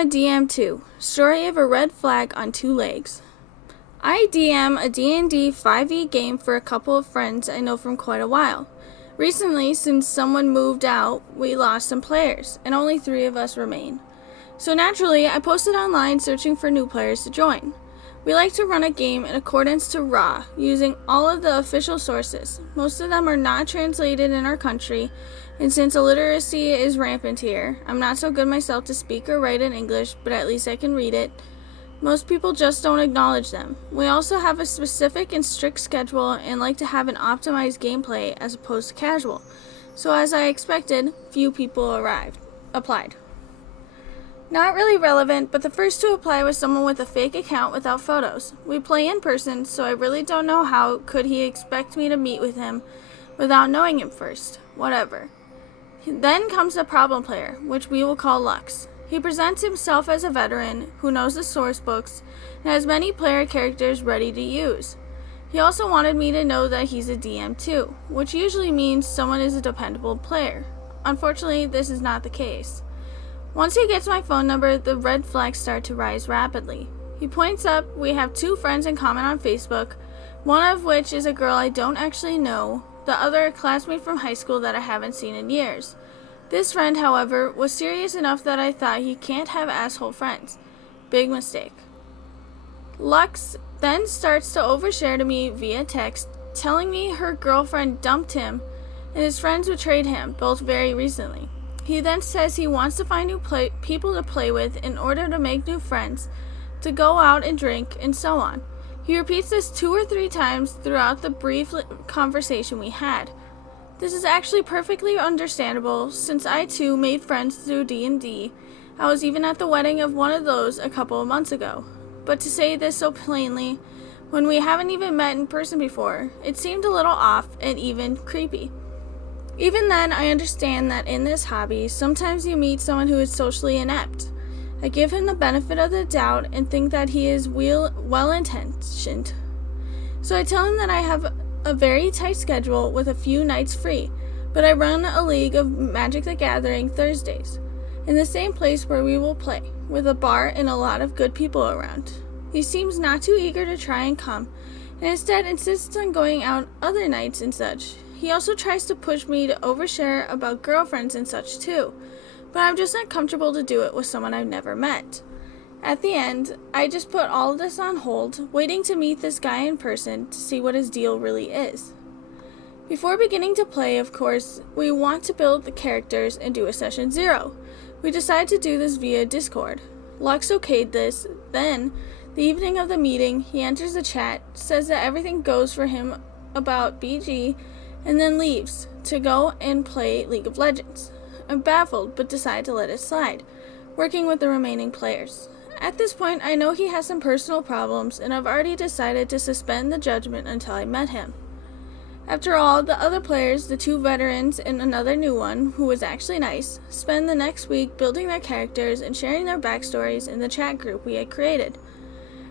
a DM too. Story of a red flag on two legs. I DM a D&D 5e game for a couple of friends I know from quite a while. Recently, since someone moved out, we lost some players, and only 3 of us remain. So naturally, I posted online searching for new players to join. We like to run a game in accordance to Raw, using all of the official sources. Most of them are not translated in our country, and since illiteracy is rampant here, I'm not so good myself to speak or write in English, but at least I can read it. Most people just don't acknowledge them. We also have a specific and strict schedule and like to have an optimized gameplay as opposed to casual. So as I expected, few people applied. Not really relevant, but the first to apply was someone with a fake account without photos. We play in person, so I really don't know how could he expect me to meet with him without knowing him first. Whatever. Then comes the problem player, which we will call Lux. He presents himself as a veteran who knows the source books and has many player characters ready to use. He also wanted me to know that he's a DM too, which usually means someone is a dependable player. Unfortunately, this is not the case. Once he gets my phone number, the red flags start to rise rapidly. He points up, we have 2 friends in common on Facebook, one of which is a girl I don't actually know, the other a classmate from high school that I haven't seen in years. This friend, however, was serious enough that I thought he can't have asshole friends. Big mistake. Lux then starts to overshare to me via text, telling me her girlfriend dumped him and his friends betrayed him, both very recently. He then says he wants to find new people to play with in order to make new friends, to go out and drink, and so on. He repeats this 2 or 3 times throughout the brief conversation we had. This is actually perfectly understandable, since I too made friends through D&D. I was even at the wedding of one of those a couple of months ago. But to say this so plainly, when we haven't even met in person before, it seemed a little off and even creepy. Even then, I understand that in this hobby, sometimes you meet someone who is socially inept. I give him the benefit of the doubt and think that he is well-intentioned. So I tell him that I have a very tight schedule with a few nights free, but I run a league of Magic the Gathering Thursdays, in the same place where we will play, with a bar and a lot of good people around. He seems not too eager to try and come, and instead insists on going out other nights and such. He also tries to push me to overshare about girlfriends and such too, but I'm just not comfortable to do it with someone I've never met. At the end, I just put all of this on hold, waiting to meet this guy in person to see what his deal really is. Before beginning to play, of course, we want to build the characters and do a session 0. We decide to do this via Discord. Lux okayed this, then, the evening of the meeting, he enters the chat, says that everything goes for him about BG, and then leaves to go and play League of Legends. I'm baffled, but decide to let it slide, working with the remaining players. At this point, I know he has some personal problems, and I've already decided to suspend the judgment until I met him. After all, the other players, the 2 veterans and another new one, who was actually nice, spend the next week building their characters and sharing their backstories in the chat group we had created.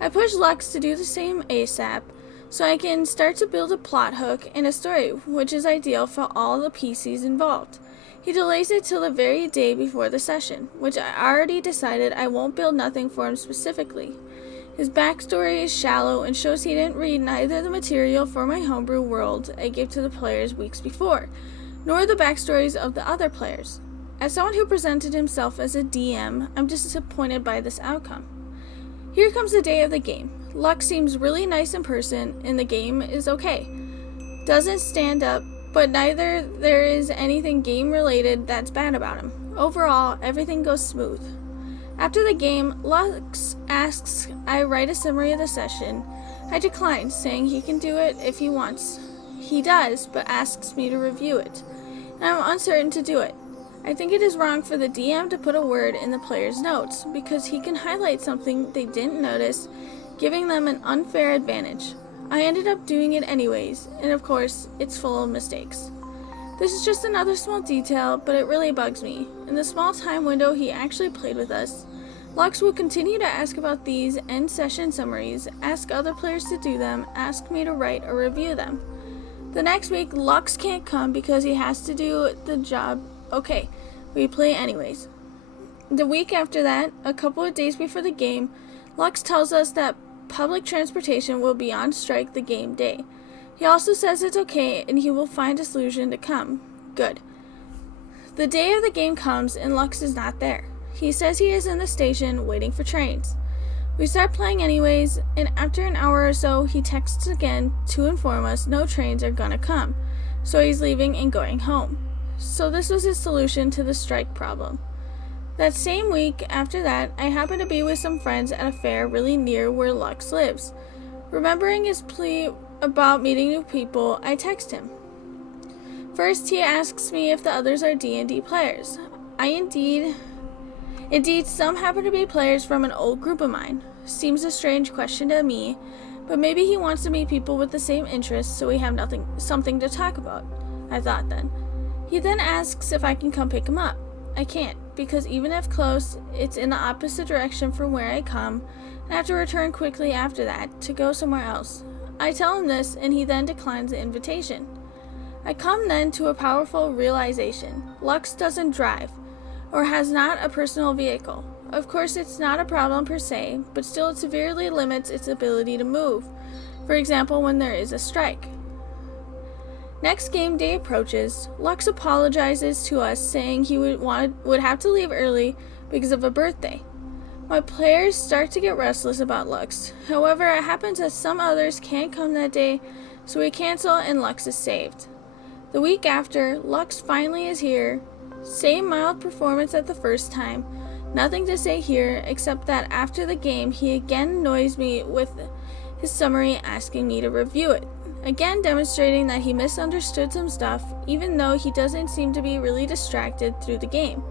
I pushed Lux to do the same ASAP, so I can start to build a plot hook and a story, which is ideal for all the PCs involved. He delays it till the very day before the session, which I already decided I won't build nothing for him specifically. His backstory is shallow and shows he didn't read neither the material for my homebrew world I gave to the players weeks before, nor the backstories of the other players. As someone who presented himself as a DM, I'm disappointed by this outcome. Here comes the day of the game. Lux seems really nice in person, and the game is okay. Doesn't stand up, but neither there is anything game-related that's bad about him. Overall, everything goes smooth. After the game, Lux asks I write a summary of the session. I decline, saying he can do it if he wants. He does, but asks me to review it, and I'm uncertain to do it. I think it is wrong for the DM to put a word in the player's notes, because he can highlight something they didn't notice, giving them an unfair advantage. I ended up doing it anyways, and of course, it's full of mistakes. This is just another small detail, but it really bugs me. In the small time window he actually played with us, Lux will continue to ask about these end session summaries, ask other players to do them, ask me to write or review them. The next week, Lux can't come because he has to do the job. Okay, we play anyways. The week after that, a couple of days before the game, Lux tells us that public transportation will be on strike the game day. He also says it's okay and he will find a solution to come. Good. The day of the game comes and Lux is not there. He says he is in the station waiting for trains. We start playing anyways, and after an hour or so, he texts again to inform us no trains are gonna come, so he's leaving and going home. So this was his solution to the strike problem. That same week after that, I happened to be with some friends at a fair really near where Lux lives. Remembering his plea about meeting new people, I text him. First, he asks me if the others are D&D players. Indeed, some happen to be players from an old group of mine. Seems a strange question to me, but maybe he wants to meet people with the same interests so we have something to talk about, I thought then. He then asks if I can come pick him up. I can't, because even if close, it's in the opposite direction from where I come, and I have to return quickly after that to go somewhere else. I tell him this, and he then declines the invitation. I come then to a powerful realization. Lux doesn't drive, or has not a personal vehicle. Of course, it's not a problem per se, but still it severely limits its ability to move. For example, when there is a strike. Next game day approaches. Lux apologizes to us, saying he would have to leave early because of a birthday. My players start to get restless about Lux. However, it happens that some others can't come that day, so we cancel and Lux is saved. The week after, Lux finally is here. Same mild performance at the first time. Nothing to say here, except that after the game, he again annoys me with his summary asking me to review it. Again demonstrating that he misunderstood some stuff, even though he doesn't seem to be really distracted through the game.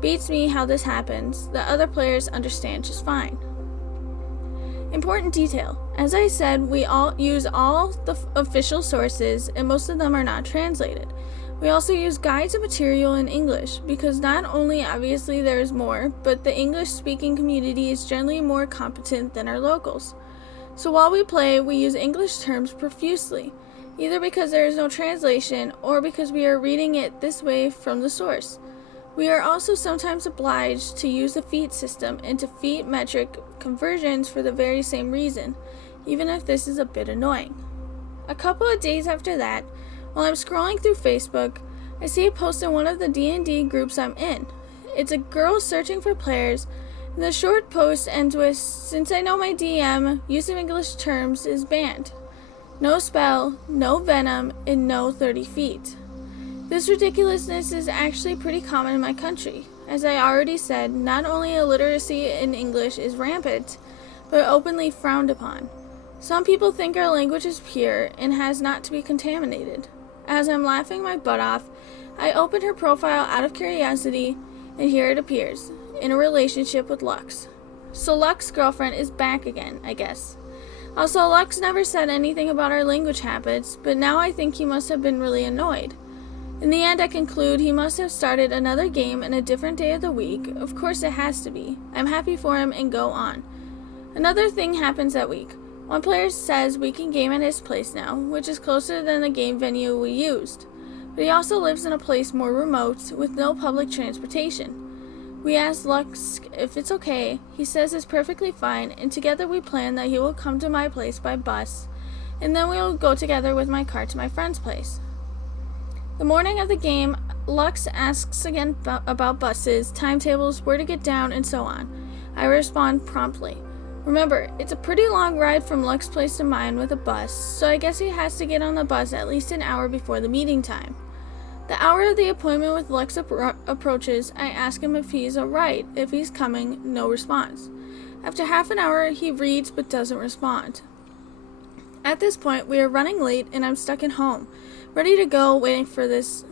Beats me how this happens. The other players understand just fine. Important detail. As I said, we all use all the official sources, and most of them are not translated. We also use guides and material in English, because not only obviously there is more, but the English-speaking community is generally more competent than our locals. So while we play, we use English terms profusely, either because there is no translation or because we are reading it this way from the source. We are also sometimes obliged to use the feet system into feet metric conversions for the very same reason, even if this is a bit annoying. A couple of days after that, while I'm scrolling through Facebook, I see a post in one of the D&D groups I'm in. It's a girl searching for players, and the short post ends with, "Since I know my DM, use of English terms is banned. No spell, no venom, and no 30 feet. This ridiculousness is actually pretty common in my country. As I already said, not only illiteracy in English is rampant, but openly frowned upon. Some people think our language is pure and has not to be contaminated." As I'm laughing my butt off, I open her profile out of curiosity, and here it appears, in a relationship with Lux. So Lux's girlfriend is back again, I guess. Also, Lux never said anything about our language habits, but now I think he must have been really annoyed. In the end, I conclude he must have started another game in a different day of the week. Of course it has to be. I'm happy for him and go on. Another thing happens that week. One player says we can game at his place now, which is closer than the game venue we used. But he also lives in a place more remote with no public transportation. We ask Lux if it's okay. He says it's perfectly fine, and together we plan that he will come to my place by bus, and then we will go together with my car to my friend's place. The morning of the game, Lux asks again about buses, timetables, where to get down, and so on. I respond promptly. Remember, it's a pretty long ride from Lux's place to mine with a bus, so I guess he has to get on the bus at least an hour before the meeting time. The hour of the appointment with Lux approaches. I ask him if he's alright, if he's coming, no response. After half an hour, he reads but doesn't respond. At this point, we are running late and I'm stuck at home, ready to go, waiting for this.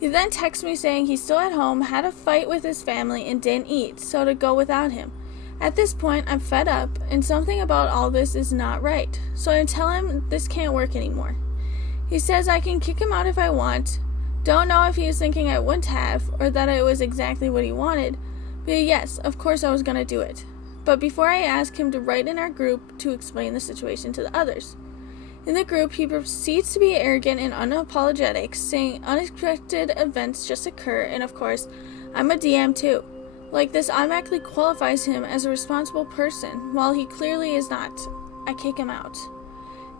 He then texts me saying he's still at home, had a fight with his family, and didn't eat, so to go without him. At this point, I'm fed up, and something about all this is not right, so I tell him this can't work anymore. He says I can kick him out if I want. Don't know if he was thinking I wouldn't have, or that it was exactly what he wanted, but yes, of course I was going to do it. But before I ask him to write in our group to explain the situation to the others. In the group, he proceeds to be arrogant and unapologetic, saying unexpected events just occur, and of course, I'm a DM too. Like this automatically qualifies him as a responsible person, while he clearly is not. I kick him out.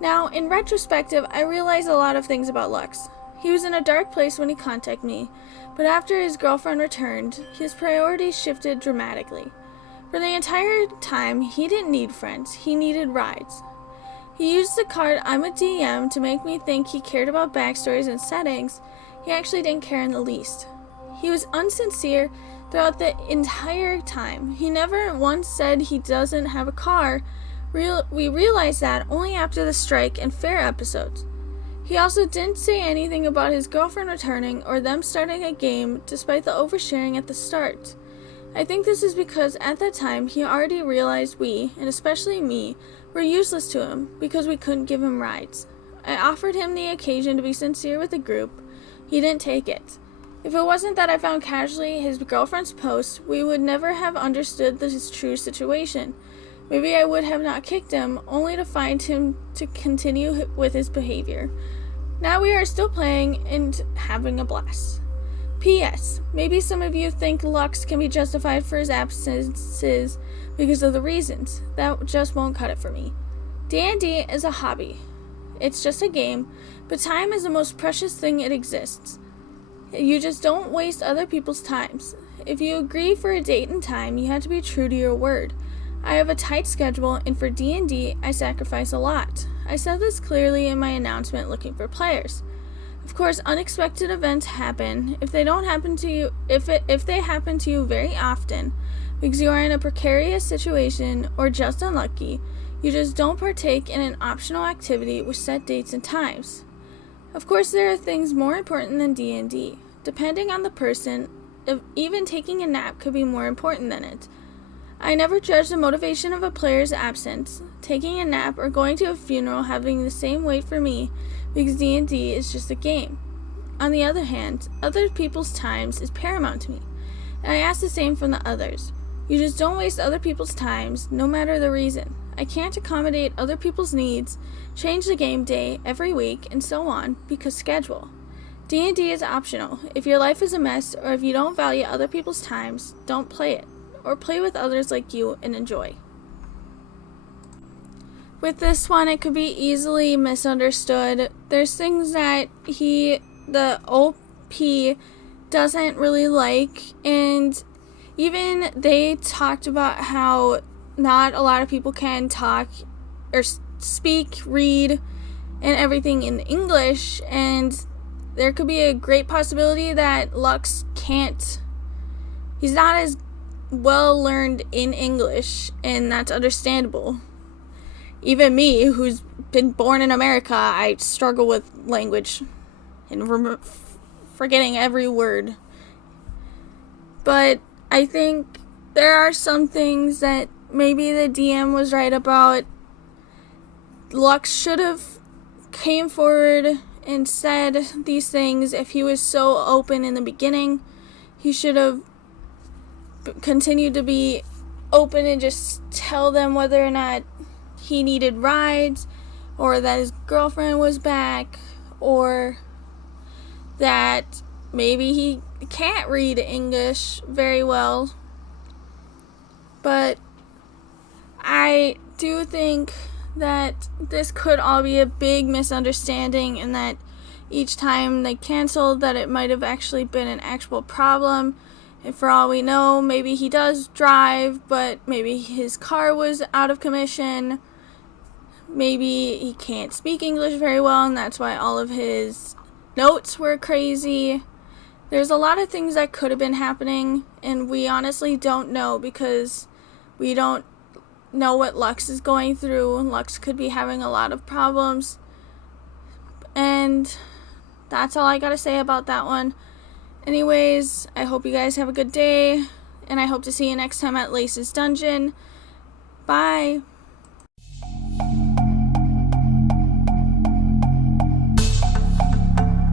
Now, in retrospective, I realize a lot of things about Lux. He was in a dark place when he contacted me, but after his girlfriend returned, his priorities shifted dramatically. For the entire time, he didn't need friends, he needed rides. He used the card "I'm a DM" to make me think he cared about backstories and settings. He actually didn't care in the least. He was unsincere throughout the entire time. He never once said he doesn't have a car. We realized that only after the strike and fair episodes. He also didn't say anything about his girlfriend returning or them starting a game despite the oversharing at the start. I think this is because at that time he already realized we, and especially me, were useless to him because we couldn't give him rides. I offered him the occasion to be sincere with the group. He didn't take it. If it wasn't that I found casually his girlfriend's post, we would never have understood his true situation. Maybe I would have not kicked him, only to find him to continue with his behavior. Now we are still playing and having a blast. P.S. Maybe some of you think Lux can be justified for his absences because of the reasons. That just won't cut it for me. D&D is a hobby. It's just a game, but time is the most precious thing it exists. You just don't waste other people's times. If you agree for a date and time, you have to be true to your word. I have a tight schedule, and for D&D, I sacrifice a lot. I said this clearly in my announcement looking for players. Of course, unexpected events happen. If they happen to you very often, because you are in a precarious situation or just unlucky, you just don't partake in an optional activity with set dates and times. Of course, there are things more important than D&D. Depending on the person, even taking a nap could be more important than it. I never judge the motivation of a player's absence. Taking a nap or going to a funeral having the same weight for me because D&D is just a game. On the other hand, other people's times is paramount to me, and I ask the same from the others. You just don't waste other people's times, no matter the reason. I can't accommodate other people's needs, change the game day every week, and so on, because schedule. D&D is optional. If your life is a mess, or if you don't value other people's times, don't play it. Or play with others like you and enjoy. With this one, it could be easily misunderstood. There's things that the OP doesn't really like, and even they talked about how not a lot of people can talk or speak, read, and everything in English, and there could be a great possibility that Lux can't. He's not as well learned in English, and that's understandable. Even me, who's been born in America, I struggle with language and forgetting every word. But I think there are some things that maybe the DM was right about. Lux should have came forward and said these things. If he was so open in the beginning, he should have continued to be open and just tell them whether or not he needed rides, or that his girlfriend was back, or that maybe he can't read English very well. But I do think that this could all be a big misunderstanding, and that each time they canceled, that it might have actually been an actual problem. And for all we know, maybe he does drive, but maybe his car was out of commission. Maybe he can't speak English very well, and that's why all of his notes were crazy. There's a lot of things that could have been happening, and we honestly don't know because we don't know what Lux is going through. Lux could be having a lot of problems. And that's all I gotta say about that one. Anyways, I hope you guys have a good day, and I hope to see you next time at Lace's Dungeon. Bye!